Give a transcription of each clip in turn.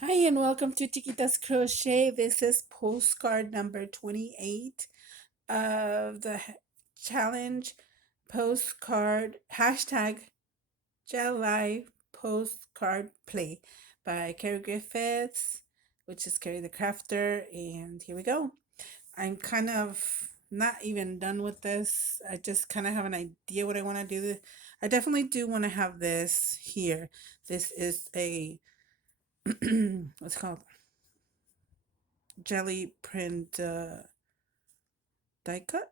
Hi, and welcome to Chiquitas Crochet. This is postcard number 28 of the challenge postcard hashtag July postcard play by Carrie Griffiths, which is Carrie the Crafter. And here we go. I'm kind of not even done with this. I just kind of have an idea what I want to do. I definitely do want to have this here. This is a what's it called? Jelly print die cut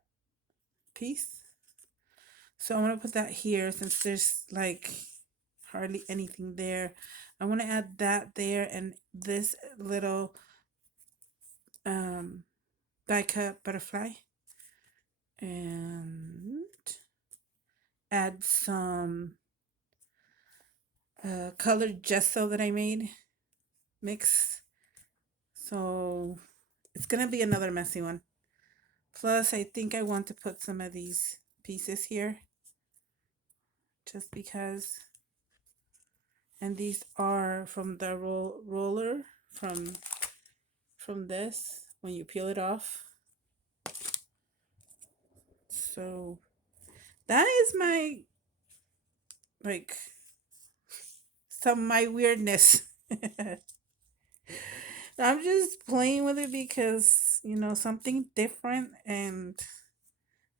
piece. So I want to put that here since there's like hardly anything there. I want to add that there and this little um, die cut butterfly and add some colored gesso that I made mix. So it's going to be another messy one. Plus, I think I want to put some of these pieces here just because. And these are from the roller from this when you peel it off. So that is my like some my weirdness. I'm just playing with it because something different, and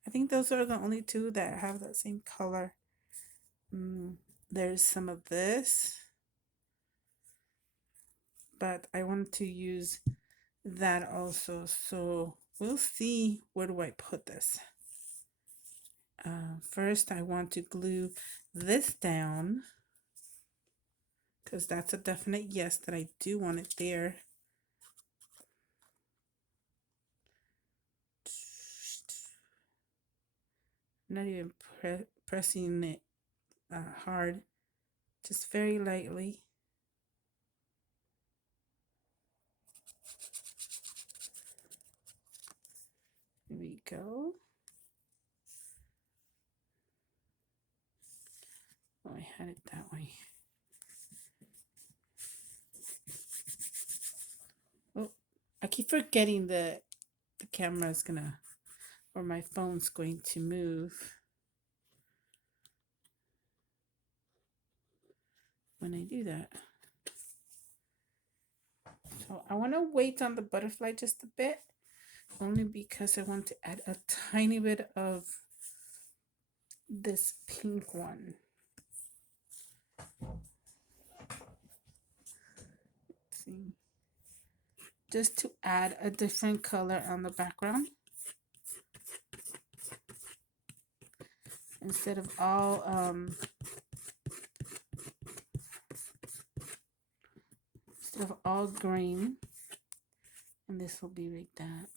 I think those are the only two that have that same color. mm, there's some of this, but I want to use that also, so we'll see where do I put this. First, I want to glue this down because that's a definite yes that I do want it there. I'm not even pressing it hard, just very lightly. Here we go. Oh, I had it that way. Oh, I keep forgetting that the camera is gonna, or my phone's going to move when I do that. So I want to wait on the butterfly just a bit, only because I want to add a tiny bit of this pink one. Let's see. Just to add a different color on the background. Instead of all green. And this will be like that.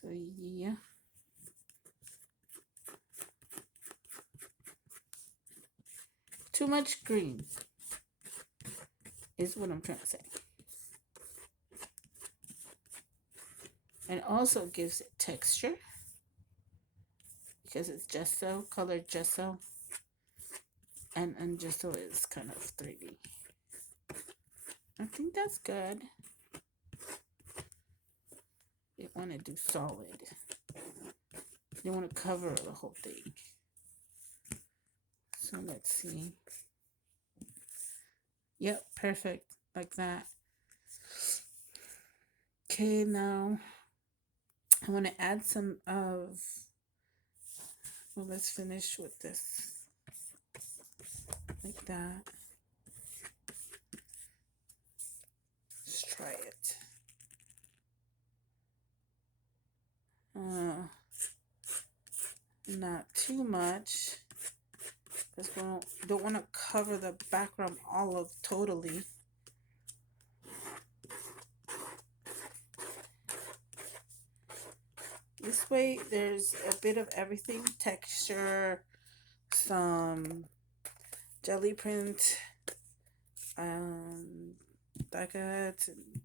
So yeah. Too much green is what I'm trying to say. And also gives it texture because it's gesso, colored gesso. And gesso is kind of 3D. I think that's good. They want to do solid. They want to cover the whole thing. So let's see. Yep, perfect. Like that. Okay, now I want to add some of. Well, let's finish with this. Like that. Let's try it. Not too much because we don't want to cover the background all of totally. This way there's a bit of everything, texture, some jelly print, die cuts, and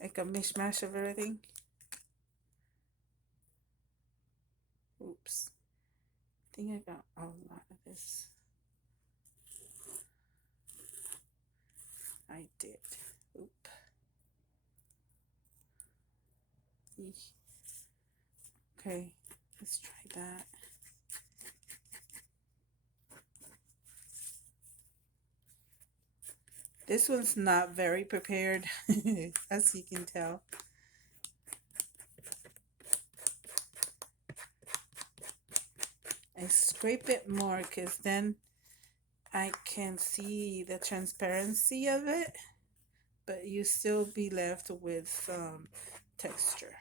like a mishmash of everything. Oops. I think I got a lot of this. Okay, let's try that. This one's not very prepared, as you can tell. I scrape it more because then I can see the transparency of it, but you still be left with some texture.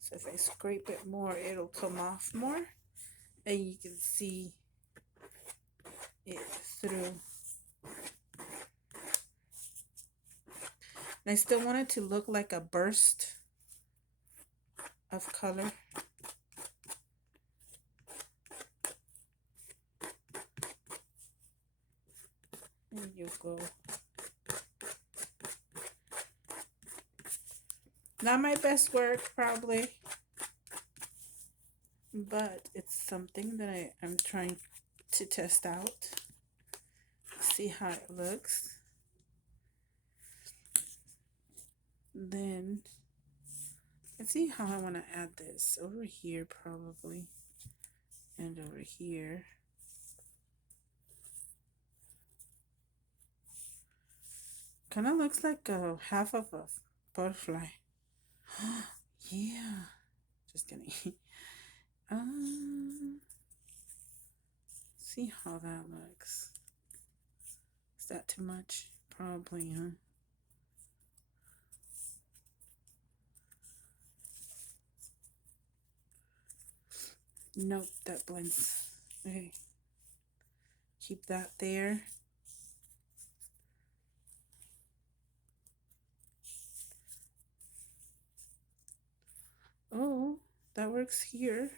So if I scrape it more, it'll come off more and you can see it through. And I still want it to look like a burst of color. There you go. Not my best work, probably, but it's something that I'm trying to test out. See how it looks. Then let's see how I want to add this over here, probably, and over here. Kind of looks like a half of a butterfly. Yeah, just kidding. See how that looks. Is that too much? Probably, huh? Nope, that blends. Okay. Keep that there. Oh, that works here.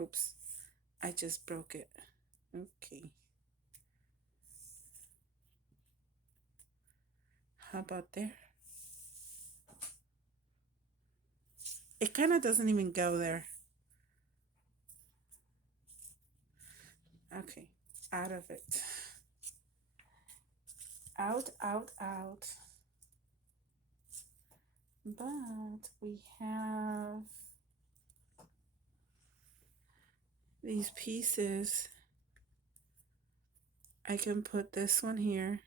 Oops, I just broke it. Okay. How about there? It kind of doesn't even go there. Okay, out of it. Out, out, out. But we have these pieces. I can put this one here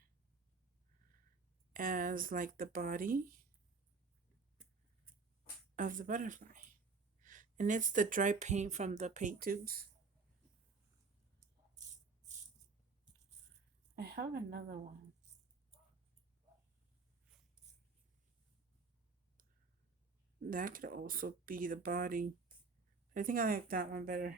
as like the body of the butterfly. And it's the dry paint from the paint tubes. I have another one. That could also be the body. I think I like that one better.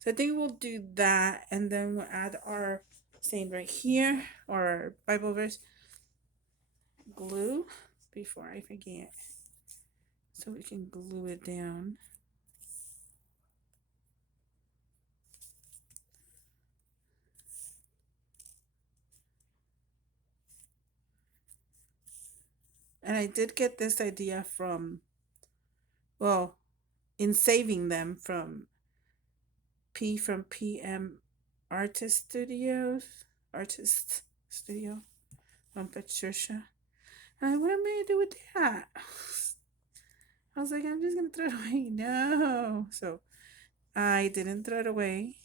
So I think we'll do that and then we'll add our saying right here or our Bible verse glue before I forget. So we can glue it down. And I did get this idea from, well, in saving them from PM Artist Studio from Patricia. And like, what am I gonna do with that? I was like, I'm just gonna throw it away. No. So I didn't throw it away.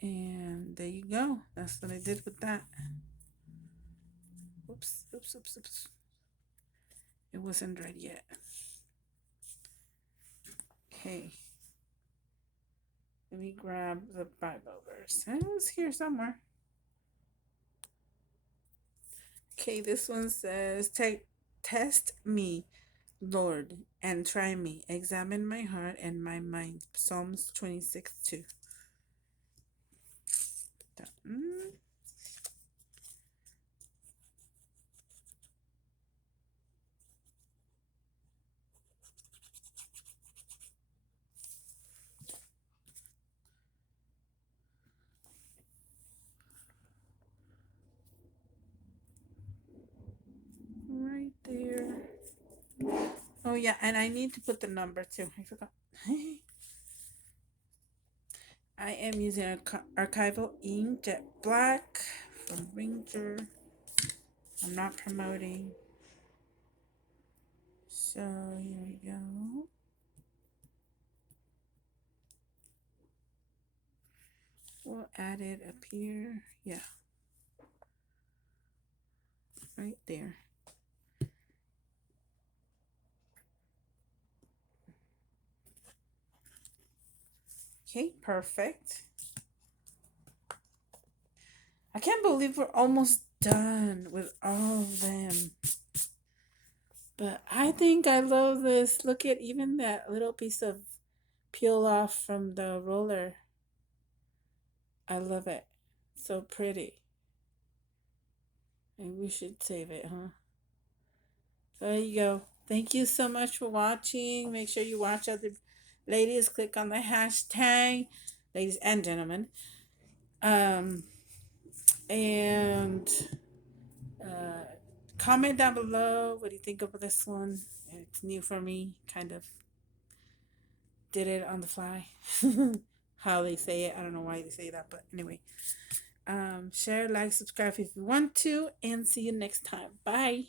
And there you go. That's what I did with that. Oops, oops, oops, oops. It wasn't ready yet. Okay. Let me grab the Bible verse. It was here somewhere. Okay, this one says, test me, Lord, and try me. Examine my heart and my mind. Psalms 26:2. Right there. Oh, yeah, and I need to put the number too. I forgot. I am using archival ink, jet black from Ranger. I'm not promoting. So here we go. We'll add it up here. Yeah, right there. Okay, perfect. I can't believe we're almost done with all of them. But I think I love this. Look at even that little piece of peel off from the roller. I love it. So pretty. And we should save it, huh? There you go. Thank you so much for watching. Make sure you watch other ladies. Click on the hashtag, ladies and gentlemen. Um, and uh, comment down below what do you think of this one. It's new for me, kind of did it on the fly. How they say it, I don't know why they say that, but anyway. Share, like, subscribe if you want to, and see you next time. Bye.